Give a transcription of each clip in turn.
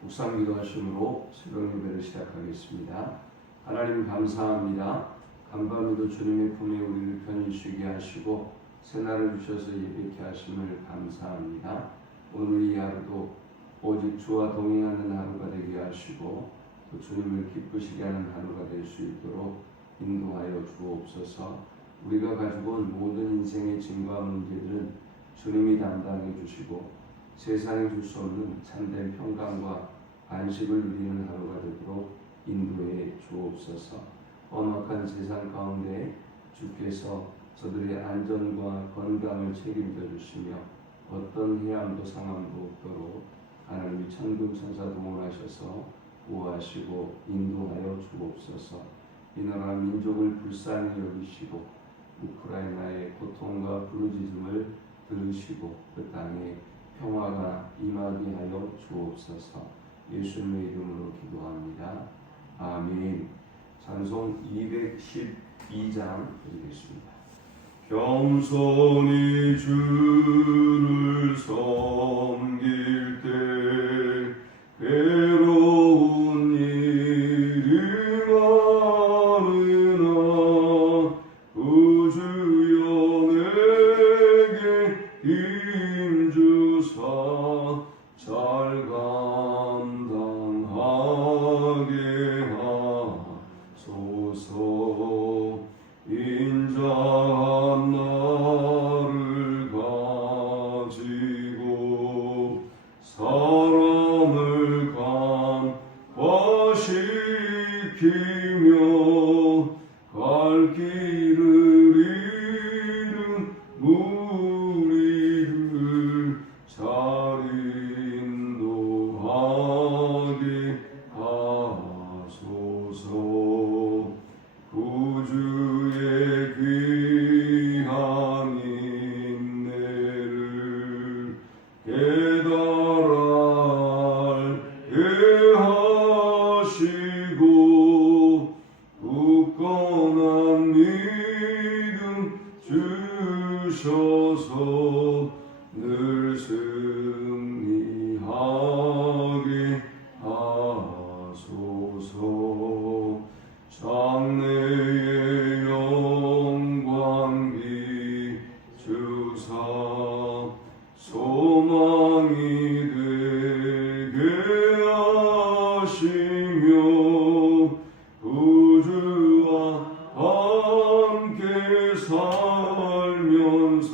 묵상 기도하심으로 새벽 예배를 시작하겠습니다. 하나님 감사합니다. 간밤에도 주님의 품에 우리를 편히 쉬게 하시고 새날을 주셔서 예배케 하심을 감사합니다. 오늘 이 하루도 오직 주와 동행하는 하루가 되게 하시고 또 주님을 기쁘시게 하는 하루가 될 수 있도록 인도하여 주옵소서. 우리가 가지고 온 모든 인생의 짐과 문제들은 주님이 담당해 주시고 세상이 줄 수 없는 참된 평강과 안식을 누리는 하루가 되도록 인도해 주옵소서. 험악한 세상 가운데 주께서 저들의 안전과 건강을 책임져 주시며 어떤 해함도 상함도 없도록 하나님이 천군 천사 동원하셔서 보호하시고 인도하여 주옵소서. 이 나라 민족을 불쌍히 여기시고 우크라이나의 고통과 부르짖음을 들으시고 그 땅에 평화가 임하게 하여 주옵소서. 예수님의 이름으로 기도합니다. 아멘. 찬송 212장 드리겠습니다. 겸손히 주를 섬길 때 괴로운 일이 많으나 구주 영에게 힘주사 잘 감당하게 하소서. 인자한 나를 가지고 사람을 간과시키며 갈 길을 잃은 무리를 잘 인도하게 하소서. 구주의 귀한 인내를 깨달아 알게 하시고 굳건한 믿음 주셔서 늘 승리하게 하소서. 장래의 영광 비추사 소망이 되게 하시며 구주와 함께 살면서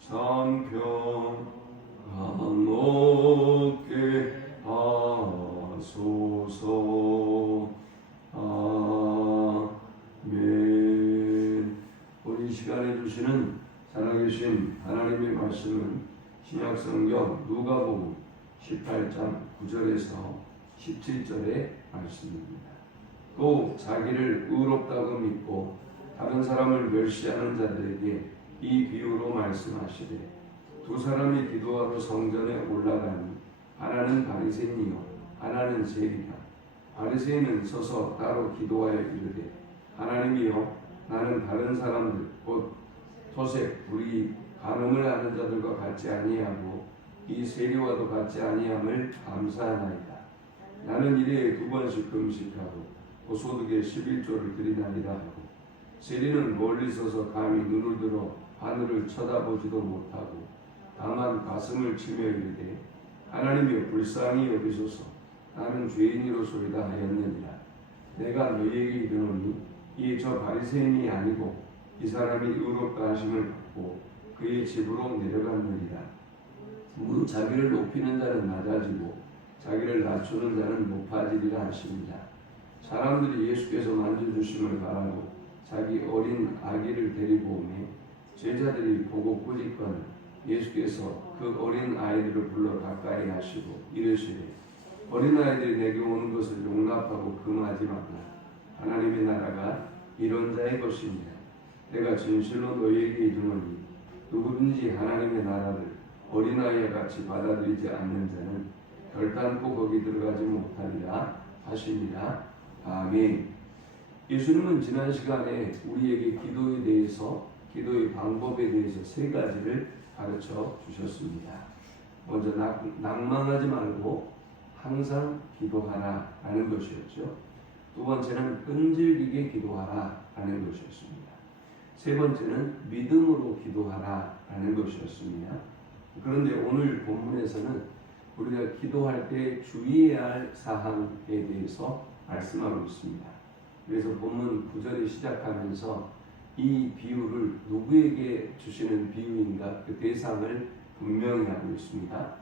참 평안 얻게 하소서. 아멘. 오늘 이 시간에 주시는 살아계신 하나님의 말씀은 신약성경 누가복음 18장 9절에서 17절의 말씀입니다. 또 자기를 의롭다고 믿고 다른 사람을 멸시하는 자들에게 이 비유로 말씀하시되 두 사람이 기도하러 성전에 올라가니 하나는 바리새인이요 하나는 세리라. 바리새인은 서서 따로 기도하여 이르되 하나님이여 나는 다른 사람들 곧 토색, 불의, 간음을 하는 자들과 같지 아니하고 이 세리와도 같지 아니함을 감사하나이다. 나는 일에 2번씩 금식하고 소득의 11조를 드리나이다 하고 세리는 멀리 서서 감히 눈을 들어 하늘을 쳐다보지도 못하고 다만 가슴을 치며 이르되 하나님이여 불쌍히 여기소서. 나는 죄인이로소이다 하였느니라. 내가 너희에게 이르노니 이 저 바리새인이 아니고 이 사람이 의롭다 하심을 받고 그의 집으로 내려갔느니라. 자기를 높이는 자는 낮아지고 자기를 낮추는 자는 높아지리라 하십니다. 사람들이 예수께서 만져주심을 바라고 자기 어린 아기를 데리고 오매 제자들이 보고 꾸짖거늘 예수께서 그 어린 아이들을 불러 가까이 하시고 이르시되 어린아이들이 내게 오는 것을 용납하고 금하지 마라. 하나님의 나라가 이런 자의 것이니라. 내가 진실로 너희에게 이르노니 누구든지 하나님의 나라를 어린아이와 같이 받아들이지 않는 자는 결단코 거기 들어가지 못하리라 하시니라. 아멘. 예수님은 지난 시간에 우리에게 기도에 대해서, 기도의 방법에 대해서 3가지를 가르쳐 주셨습니다. 먼저 낭만하지 말고 항상 기도하라 라는 것이었죠. 두 번째는 끈질기게 기도하라 라는 것이었습니다. 세 번째는 믿음으로 기도하라 라는 것이었습니다. 그런데 오늘 본문에서는 우리가 기도할 때 주의해야 할 사항에 대해서 말씀하고 있습니다. 그래서 본문 9절에 시작하면서 이 비유를 누구에게 주시는 비유인가 그 대상을 분명히 하고 있습니다.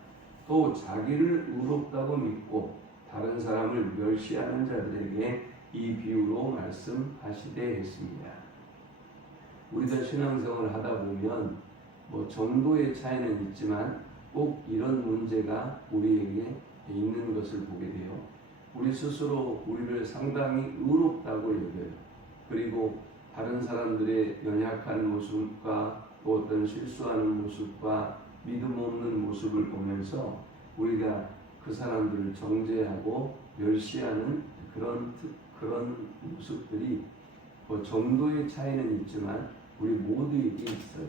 또 자기를 의롭다고 믿고 다른 사람을 멸시하는 자들에게 이 비유로 말씀하시되 했습니다. 우리가 신앙생활을 하다 보면 정도의 차이는 있지만 꼭 이런 문제가 우리에게 있는 것을 보게 돼요. 우리 스스로 우리를 상당히 의롭다고 여겨요. 그리고 다른 사람들의 연약한 모습과 또 어떤 실수하는 모습과 믿음 없는 모습을 보면서 우리가 그 사람들을 정죄하고 멸시하는 그런 모습들이 정도의 차이는 있지만 우리 모두에게 있어요.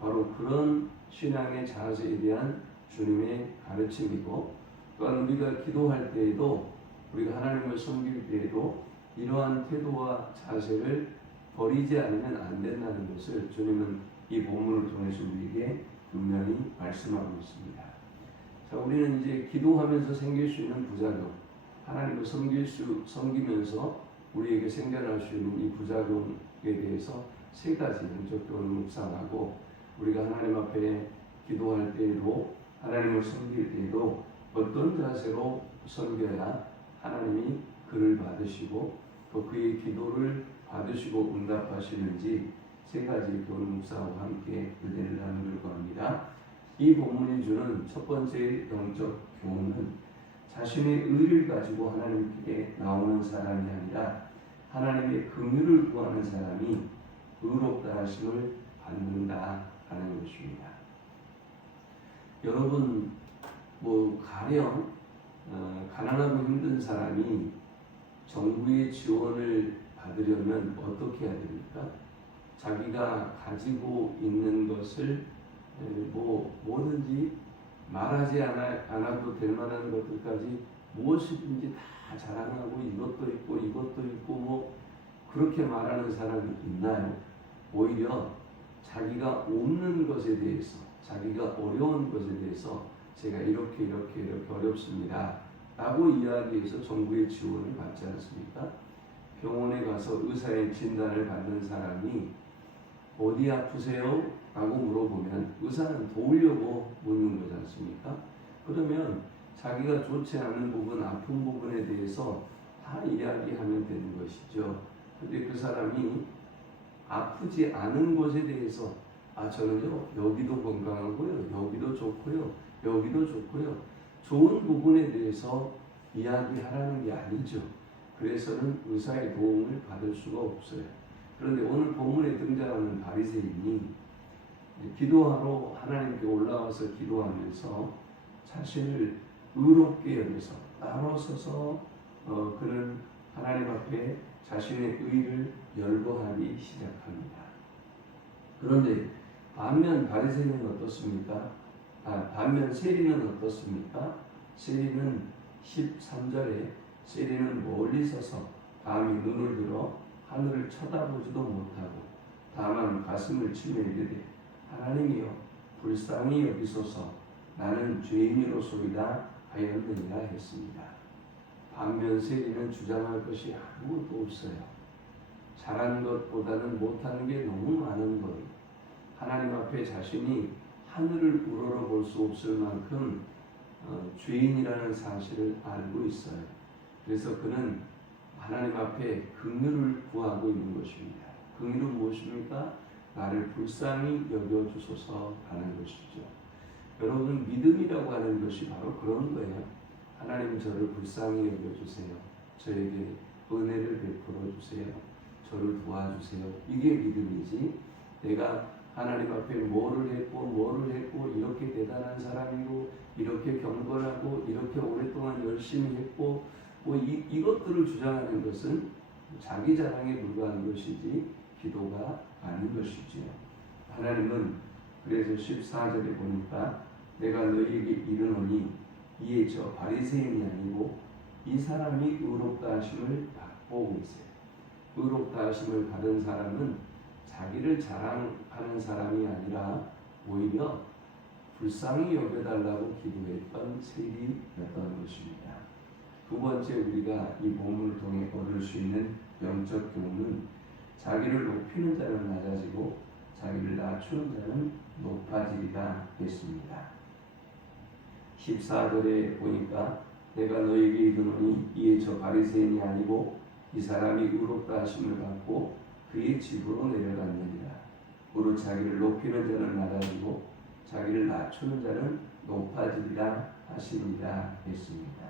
바로 그런 신앙의 자세에 대한 주님의 가르침이고, 또한 우리가 기도할 때에도 우리가 하나님을 섬길 때에도 이러한 태도와 자세를 버리지 않으면 안 된다는 것을 주님은 이 본문을 통해서 우리에게 분명히 말씀하고 있습니다. 자, 우리는 이제 기도하면서 생길 수 있는 부작용, 하나님을 섬기면서 우리에게 생겨날 수 있는 이 부작용에 대해서 세 가지 영적으로 묵상하고, 우리가 하나님 앞에 기도할 때에도 하나님을 섬길 때에도 어떤 자세로 섬겨야 하나님이 그를 받으시고 또 그의 기도를 받으시고 응답하시는지 세 가지 교훈 묵상과 함께 은혜를 나누려고 합니다. 이 본문이 주는 첫 번째 영적 교훈은 자신의 의를 가지고 하나님께 나오는 사람이 아니라 하나님의 긍휼을 구하는 사람이 의롭다 하심을 받는다 하는 것입니다. 여러분, 가령 가난하고 힘든 사람이 정부의 지원을 받으려면 어떻게 해야 됩니까? 자기가 가지고 있는 것을 뭐든지 말하지 않아도 될 만한 것들까지 무엇이든지 다 자랑하고 이것도 있고 이것도 있고 그렇게 말하는 사람이 있나요? 오히려 자기가 없는 것에 대해서, 자기가 어려운 것에 대해서 제가 이렇게 어렵습니다 라고 이야기해서 정부의 지원을 받지 않습니까? 병원에 가서 의사의 진단을 받는 사람이 어디 아프세요? 라고 물어보면 의사는 도우려고 묻는 거지 않습니까? 그러면 자기가 좋지 않은 부분, 아픈 부분에 대해서 다 이야기하면 되는 것이죠. 근데 그 사람이 아프지 않은 것에 대해서 저는요 여기도 건강하고요, 여기도 좋고요, 여기도 좋고요, 좋은 부분에 대해서 이야기하라는 게 아니죠. 그래서는 의사의 도움을 받을 수가 없어요. 그런데 오늘 본문에 등장하는 바리새인이 기도하러 하나님께 올라와서 기도하면서 자신을 의롭게 여겨서 따로 서서 그는 하나님 앞에 자신의 의를 열거하기 시작합니다. 그런데 반면 바리새인은 어떻습니까? 반면 세리는 어떻습니까? 세리는 13절에 세리는 멀리 서서 감히 눈을 들어 하늘을 쳐다보지도 못하고 다만 가슴을 치며 이르되 하나님이여 불쌍히 여기소서 나는 죄인이로소이다 하였느니라 했습니다. 반면 세리는 주장할 것이 아무것도 없어요. 잘한 것보다는 못하는 게 너무 많은 거예요. 하나님 앞에 자신이 하늘을 우러러 볼 수 없을 만큼 죄인이라는 사실을 알고 있어요. 그래서 그는 하나님 앞에 긍휼을 구하고 있는 것입니다. 긍휼은 무엇입니까? 나를 불쌍히 여겨주소서 하는 것이죠. 여러분, 믿음이라고 하는 것이 바로 그런 거예요. 하나님 저를 불쌍히 여겨주세요. 저에게 은혜를 베풀어 주세요. 저를 도와주세요. 이게 믿음이지, 내가 하나님 앞에 뭐를 했고 이렇게 대단한 사람이고 이렇게 경건하고 이렇게 오랫동안 열심히 했고 이것들을 주장하는 것은 자기 자랑에 불과한 것이지 기도가 아닌 것이지요. 하나님은 그래서 14절에 보니까 내가 너희에게 이르노니 이에 저 바리새인이 아니고 이 사람이 의롭다 하심을 맛보고 있어요. 의롭다 하심을 받은 사람은 자기를 자랑하는 사람이 아니라 오히려 불쌍히 여겨달라고 기도했던 세리였던 것입니다. 두 번째, 우리가 이 본문을 통해 얻을 수 있는 영적 교훈은 자기를 높이는 자는 낮아지고 자기를 낮추는 자는 높아지리라 했습니다. 14절에 보니까 내가 너에게 이르노니 이에 저 바리새인이 아니고 이 사람이 의롭다 하심을 받고 그의 집으로 내려갔느니라. 무릇 자기를 높이는 자는 낮아지고 자기를 낮추는 자는 높아지리라 하시니라 했습니다.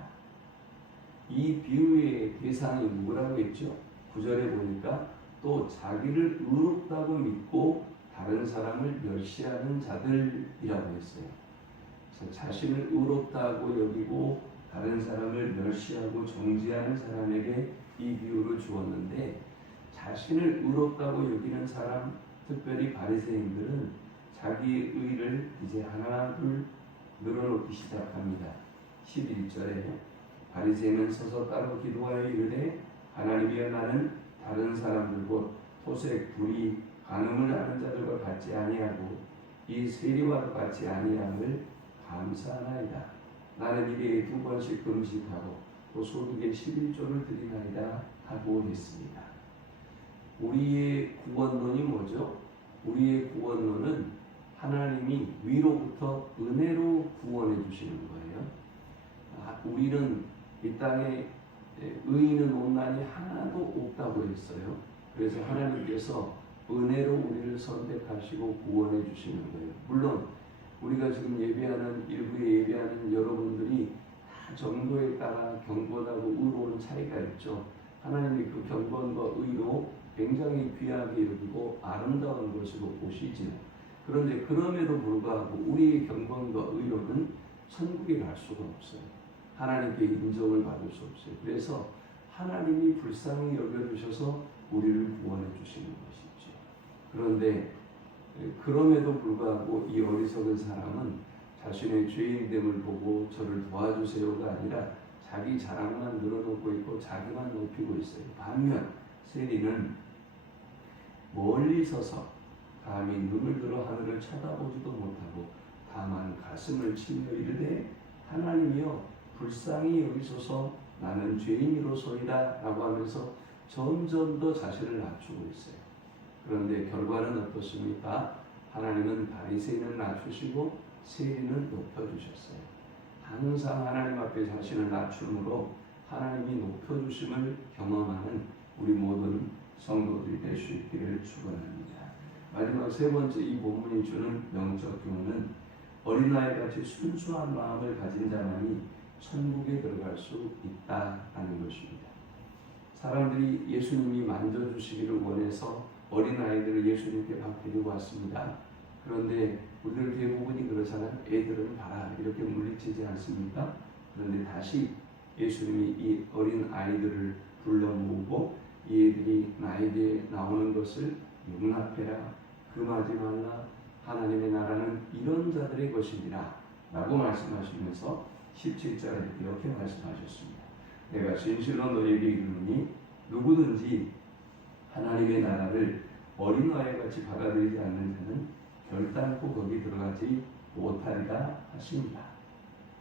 이 비유의 대상이 누구라고 했죠? 9절에 보니까 또 자기를 의롭다고 믿고 다른 사람을 멸시하는 자들이라고 했어요. 그래서 자신을 의롭다고 여기고 다른 사람을 멸시하고 정죄하는 사람에게 이 비유를 주었는데, 자신을 의롭다고 여기는 사람, 특별히 바리새인들은 자기의 의를 이제 하나둘 늘어놓기 시작합니다. 11절에 바리새인은 서서 따로 기도하여 이르되 하나님이여 나는 다른 사람들 곧 토색, 불의, 간음을 하는 자들과 같지 아니하고 이 세리와도 같지 아니함을 감사하나이다. 나는 일에 2번씩 금식하고 또 소득의 11조를 드리나이다 하고 했습니다. 우리의 구원론이 뭐죠? 우리의 구원론은 하나님이 위로부터 은혜로 구원해 주시는 거예요. 우리는 이 땅에 의인은 온난이 하나도 없다고 했어요. 그래서 하나님께서 은혜로 우리를 선택하시고 구원해 주시는 거예요. 물론 우리가 지금 예배하는, 일부에 예배하는 여러분들이 다 정도에 따라 경건하고 의로운 차이가 있죠. 하나님이 그 경건과 의로 굉장히 귀하게 여기고 아름다운 것으로 보시지요. 그런데 그럼에도 불구하고 우리의 경건과 의로는 천국에 갈 수가 없어요. 하나님께 인정을 받을 수 없어요. 그래서 하나님이 불쌍히 여겨주셔서 우리를 구원해 주시는 것이죠. 그런데 그럼에도 불구하고 이 어리석은 사람은 자신의 죄인됨을 보고 저를 도와주세요가 아니라 자기 자랑만 늘어놓고 있고 자기만 높이고 있어요. 반면 세리는 멀리 서서 감히 눈을 들어 하늘을 쳐다보지도 못하고 다만 가슴을 치며 이르되 하나님이여 불쌍히 여기소서 나는 죄인이로소이다 라고 하면서 점점 더 자신을 낮추고 있어요. 그런데 결과는 어떻습니까? 하나님은 바리새인을 낮추시고 세리는 높여주셨어요. 항상 하나님 앞에 자신을 낮춤으로 하나님이 높여주심을 경험하는 우리 모든 성도들이 될 수 있기를 축원합니다. 마지막 세 번째, 이 본문이 주는 영적 교훈은 어린아이같이 순수한 마음을 가진 자만이 천국에 들어갈 수 있다라는 것입니다. 사람들이 예수님이 만져주시기를 원해서 어린아이들을 예수님께 막 데리고 왔습니다. 그런데 우리들 대부분이 그렇잖아요. 애들은 봐라 이렇게 물리치지 않습니까? 그런데 다시 예수님이 이 어린아이들을 불러 모으고 이 애들이 나에게 나오는 것을 용납해라, 금하지 말라, 하나님의 나라는 이런 자들의 것이니라 라고 말씀하시면서 17절에 이렇게 말씀하셨습니다. 내가 진실로 너에게 이르노니 누구든지 하나님의 나라를 어린아이같이 받아들이지 않는 자는 결단코 거기 들어가지 못하리라 하십니다.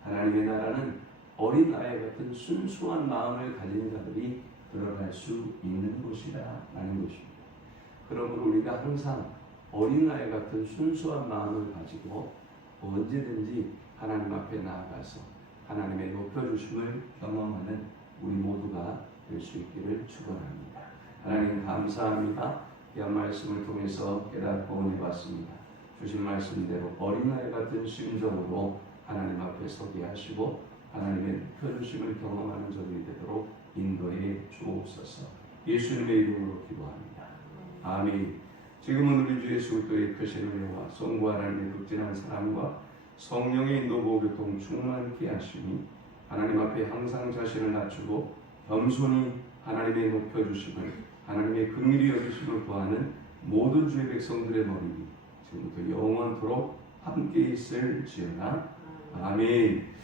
하나님의 나라는 어린아이 같은 순수한 마음을 가진 자들이 들어갈 수 있는 곳이라 라는 것입니다. 그러므로 우리가 항상 어린아이 같은 순수한 마음을 가지고 언제든지 하나님 앞에 나아가서 하나님의 높여주심을 경험하는 우리 모두가 될 수 있기를 축원합니다. 하나님 감사합니다. 귀한 말씀을 통해서 깨닫고 은혜 받습니다. 주신 말씀대로 어린아이 같은 심정으로 하나님 앞에 서게 하시고 하나님의 높여주심을 경험하는 저들이 되도록 인도해 주옵소서. 예수님의 이름으로 기도합니다. 아멘. 지금은 우리 주 예수 그리스도의 크신 은혜와 성부 하나님의 극진한 사랑과 성령의 인도 보교통 충만케 하시니 하나님 앞에 항상 자신을 낮추고 겸손히 하나님의 높여주심을, 하나님의 긍휼히 여기심을 구하는 모든 주의 백성들의 머리 지금부터 영원토록 함께 있을지어다. 아멘.